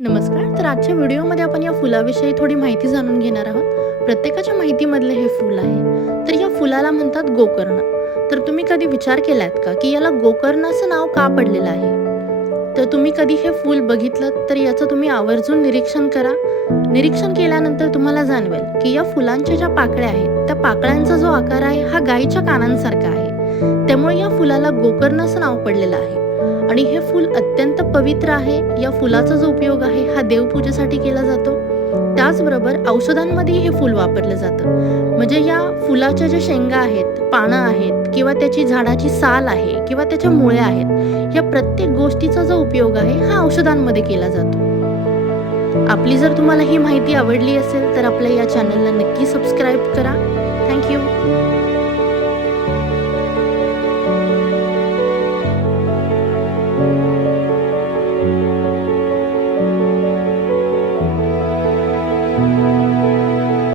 नमस्कार. तर आजच्या व्हिडिओमध्ये आपण या फुलाविषयी थोडी माहिती जाणून घेणार आहोत. प्रत्येकाच्या माहितीमधलं हे फूल आहे. तर या फुलाला म्हणतात गोकर्ण. तर तुम्ही कधी विचार केलात का की याला गोकर्ण असं नाव का पडलेलं आहे? तर तुम्ही कधी हे फूल बघितलं तर याचं तुम्ही आवर्जून निरीक्षण करा. निरीक्षण केल्यानंतर तुम्हाला जाणवेल की या फुलांच्या ज्या पाकळ्या आहेत, त्या पाकळ्यांचा जो आकार आहे हा गायीच्या कानांसारखा आहे. त्यामुळे या फुलाला गोकर्ण असं नाव पडलेलं आहे. आणि हे फूल अत्यंत पवित्र आहे. या फुलाचा जो उपयोग आहे हा देवपूजेसाठी केला जातो. त्याचबरोबर औषधांमध्ये हे फूल वापरलं जातं. म्हणजे या फुलाच्या ज्या शेंगा आहेत, पानं आहेत किंवा त्याची झाडाची साल आहे किंवा त्याच्या मुळ्या आहेत, या प्रत्येक गोष्टीचा जो उपयोग आहे हा औषधांमध्ये केला जातो. आपली जर तुम्हाला ही माहिती आवडली असेल तर आपल्या या चॅनलला नक्की सबस्क्राईब करा. थँक्यू.